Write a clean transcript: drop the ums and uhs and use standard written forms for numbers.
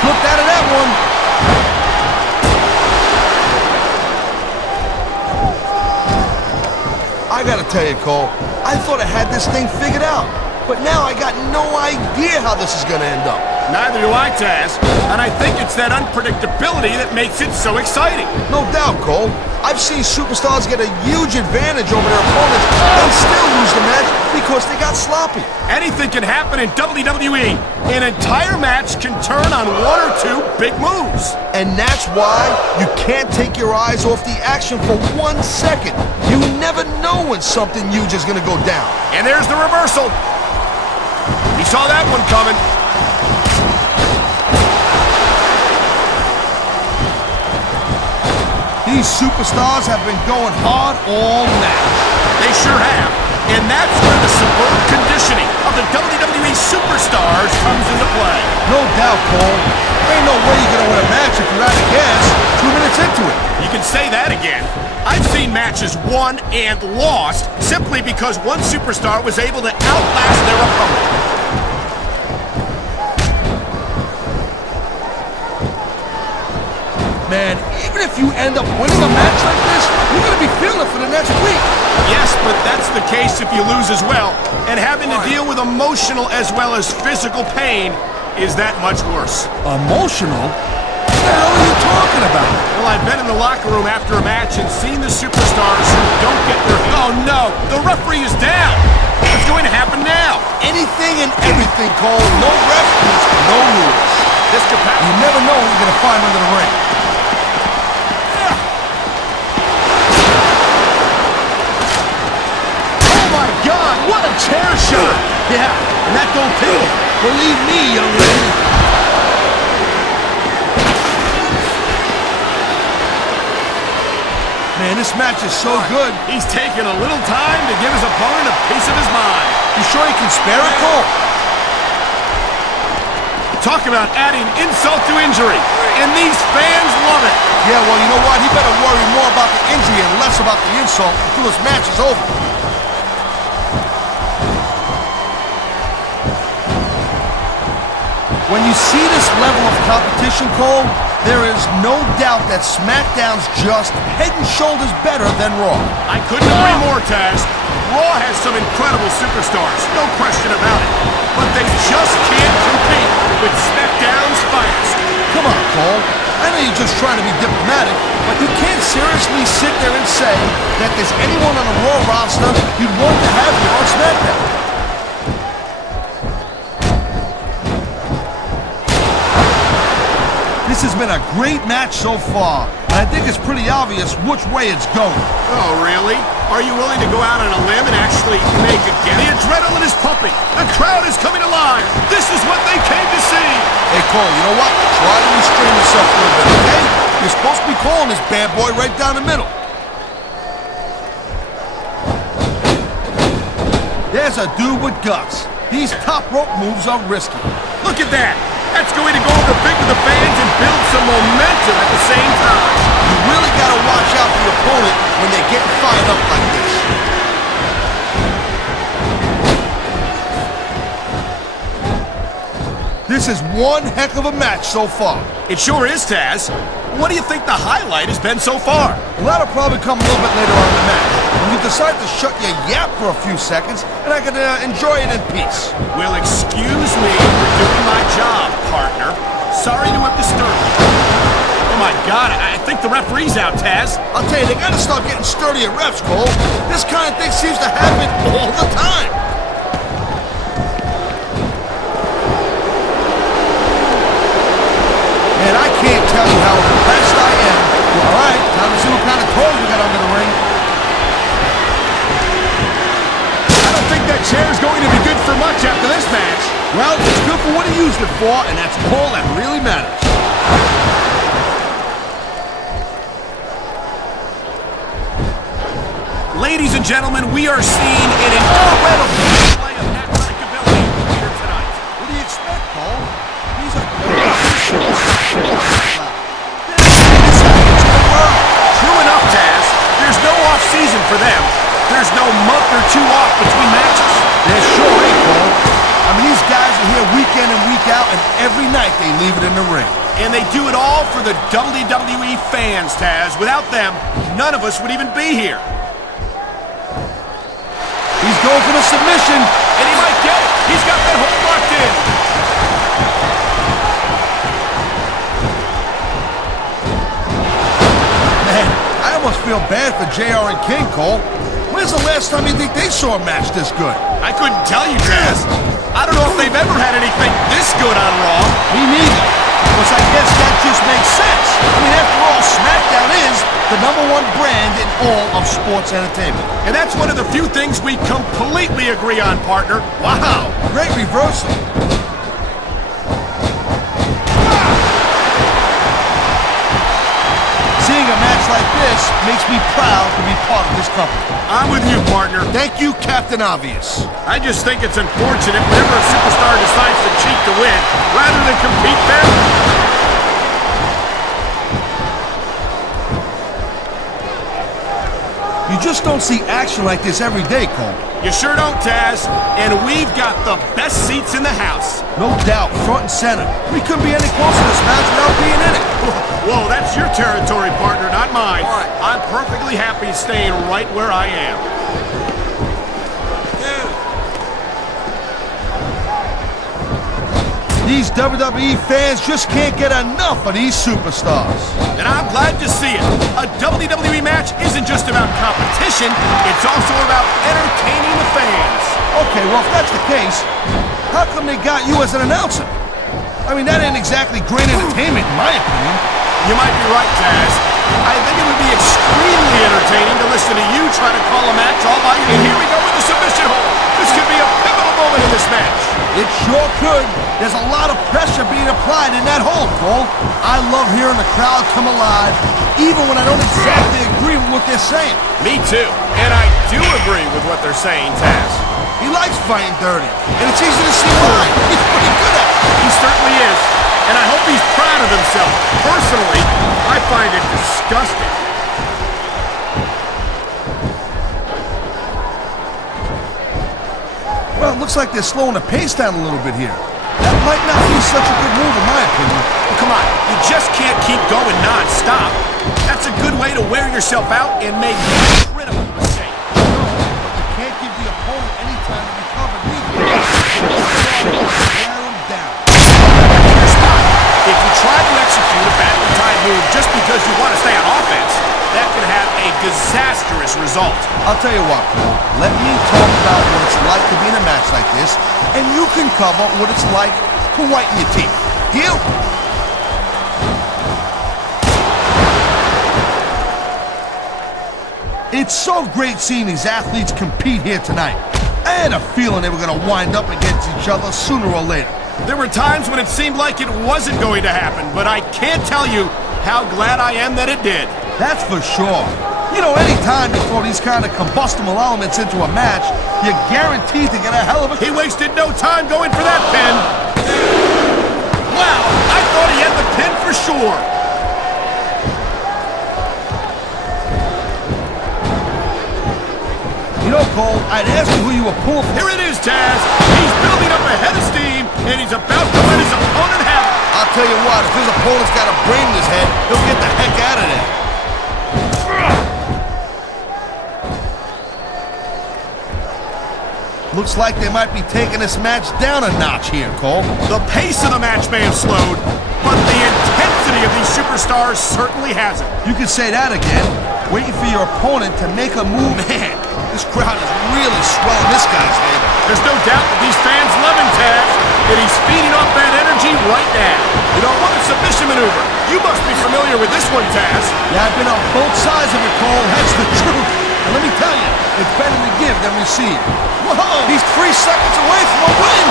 slipped out of that one. I gotta tell you, Cole, I thought I had this thing figured out. But now I got no idea how this is gonna end up. Neither do I, Taz. And I think it's that unpredictability that makes it so exciting. No doubt, Cole. I've seen superstars get a huge advantage over their opponents and still lose the match because they got sloppy. Anything can happen in WWE. An entire match can turn on one or two big moves. And that's why you can't take your eyes off the action for 1 second. You never know when something huge is gonna go down. And there's the reversal. He saw that one coming. These superstars have been going hard all match. They sure have. And that's where the superb conditioning of the WWE superstars comes into play. No doubt, Cole. There ain't no way you're gonna win a match if you're out of gas 2 minutes into it. You can say that again. I've seen matches won and lost simply because one superstar was able to outlast their opponent. Man, even if you end up winning a match like this, you're gonna be feeling it for the next week. Yes, but that's the case if you lose as well. And having to deal with emotional as well as physical pain is that much worse. Emotional? What the hell are you talking about? Well, I've been in the locker room after a match and seen the superstars who don't get their... Oh, no! The referee is down! What's going to happen now? Anything and everything, Cole. No ref means no rules. This could happen. You never know what you're gonna find under the ring. God, what a chair shot! Yeah, and that don't tickle. Believe me, young lady. Man, this match is so good. He's taking a little time to give his opponent a piece of his mind. You sure he can spare it, Cole? Talk about adding insult to injury. And these fans love it. Yeah, well, you know what? He better worry more about the injury and less about the insult until this match is over. When you see this level of competition, Cole, there is no doubt that SmackDown's just head and shoulders better than Raw. I couldn't agree more, Taz. Raw has some incredible superstars, no question about it. But they just can't compete with SmackDown's finest. Come on, Cole. I know you're just trying to be diplomatic, but you can't seriously sit there and say that there's anyone on the Raw roster you'd want to have here on SmackDown. This has been a great match so far, and I think it's pretty obvious which way it's going. Oh, really? Are you willing to go out on a limb and actually make a guess? The adrenaline is pumping. The crowd is coming alive. This is what they came to see. Hey, Cole, you know what? Try to restrain yourself a little bit, okay? You're supposed to be calling this bad boy right down the middle. There's a dude with guts. These top rope moves are risky. Look at that. That's going to go over big with the fans and build some momentum at the same time. You really got to watch out for your opponent when they're getting fired up like this. This is one heck of a match so far. It sure is, Taz. What do you think the highlight has been so far? Well, that'll probably come a little bit later on in the match. When you decide to shut your yap for a few seconds, and I can enjoy it in peace. Well, excuse me for doing my job, partner. Sorry to have disturbed you. Oh my God, I think the referee's out, Taz. I'll tell you, they gotta start getting sturdier refs, Cole. This kind of thing seems to happen all the time. Man, I can't tell you how impressed I am. All right, time to see what kind of toys we got under the ring. I don't think that chair's going to be good for much after this match. Well, it's good for what he used it for, and that's all that really matters. Ladies and gentlemen, we are seeing an incredible display of athletic ability here tonight. What do you expect, Cole? These are True enough, Taz. There's no off-season for them. There's no month or two off between matches. There sure ain't, Cole. I mean, these guys are here week in and week out, and every night they leave it in the ring. And they do it all for the WWE fans, Taz. Without them, none of us would even be here. He's going for the submission. And he might get it. He's got that hold locked in. Man, I almost feel bad for JR and King, Cole. When's the last time you think they saw a match this good? I couldn't tell you, Taz. I don't know if they've ever had anything this good on Raw. Me neither. Because I guess that just makes sense. I mean, after all, SmackDown is the #1 brand in all of sports entertainment. And that's one of the few things we completely agree on, partner. Wow. Great reversal. Seeing a match like this makes me proud to be part of this company. I'm with you, partner. Thank you, Captain Obvious. I just think it's unfortunate whenever a superstar decides to cheat to win rather than compete fairly. You just don't see action like this every day, Cole. You sure don't, Taz. And we've got the best seats in the house. No doubt, front and center. We couldn't be any closer to this match without being in it. Whoa, that's your territory, partner, not mine. I'm perfectly happy staying right where I am. These WWE fans just can't get enough of these superstars. And I'm glad to see it. A WWE match isn't just about competition, it's also about entertaining the fans. Okay, well, if that's the case, how come they got you as an announcer? I mean, that ain't exactly great entertainment, in my opinion. You might be right, Taz. I think it would be extremely entertaining to listen to you try to call a match all by yourself. And here we go with the submission hold. This could be a pivotal moment in this match. It sure could. There's a lot of pressure being applied in that hold, Cole. I love hearing the crowd come alive, even when I don't exactly agree with what they're saying. Me too. And I do agree with what they're saying, Taz. He likes fighting dirty, and it's easy to see why. He's pretty good at it. He certainly is. And I hope he's proud of himself. Personally, I find it disgusting. Well, it looks like they're slowing the pace down a little bit here. That might not be such a good move, in my opinion. Well, come on, you just can't keep going non-stop. That's a good way to wear yourself out and make critical mistakes. No, but you can't give the opponent any time to recover neither. Wear him down. Your spot. If you try to execute a badly timed move just because you want to stay on offense, that could have a disastrous result. I'll tell you what, Cole. Let me talk about what it's like to be in a match like this, and you can cover what it's like to whiten your teeth. Deal? It's so great seeing these athletes compete here tonight. I had a feeling they were going to wind up against each other sooner or later. There were times when it seemed like it wasn't going to happen, but I can't tell you how glad I am that it did. That's for sure. You know, any time you throw these kind of combustible elements into a match, you're guaranteed to get a hell of a... He wasted no time going for that pin. Wow, I thought he had the pin for sure. You know, Cole, I'd ask you who you were pulling for. Here it is, Taz. He's building up a head of steam, and he's about to let his opponent have it. I'll tell you what, if his opponent's got a brain in his head, he'll get the heck out of there. Looks like they might be taking this match down a notch here, Cole. The pace of the match may have slowed, but the intensity of these superstars certainly hasn't. You can say that again. Waiting for your opponent to make a move. Man, this crowd is really swelling this guy's head. There's no doubt that these fans love him, Taz, and he's feeding off that energy right now. You know, what a submission maneuver. You must be familiar with this one, Taz. Yeah, I've been on both sides of it, Cole. That's the truth. And let me tell you, it's better to give than receive. Whoa! He's 3 seconds away from a win!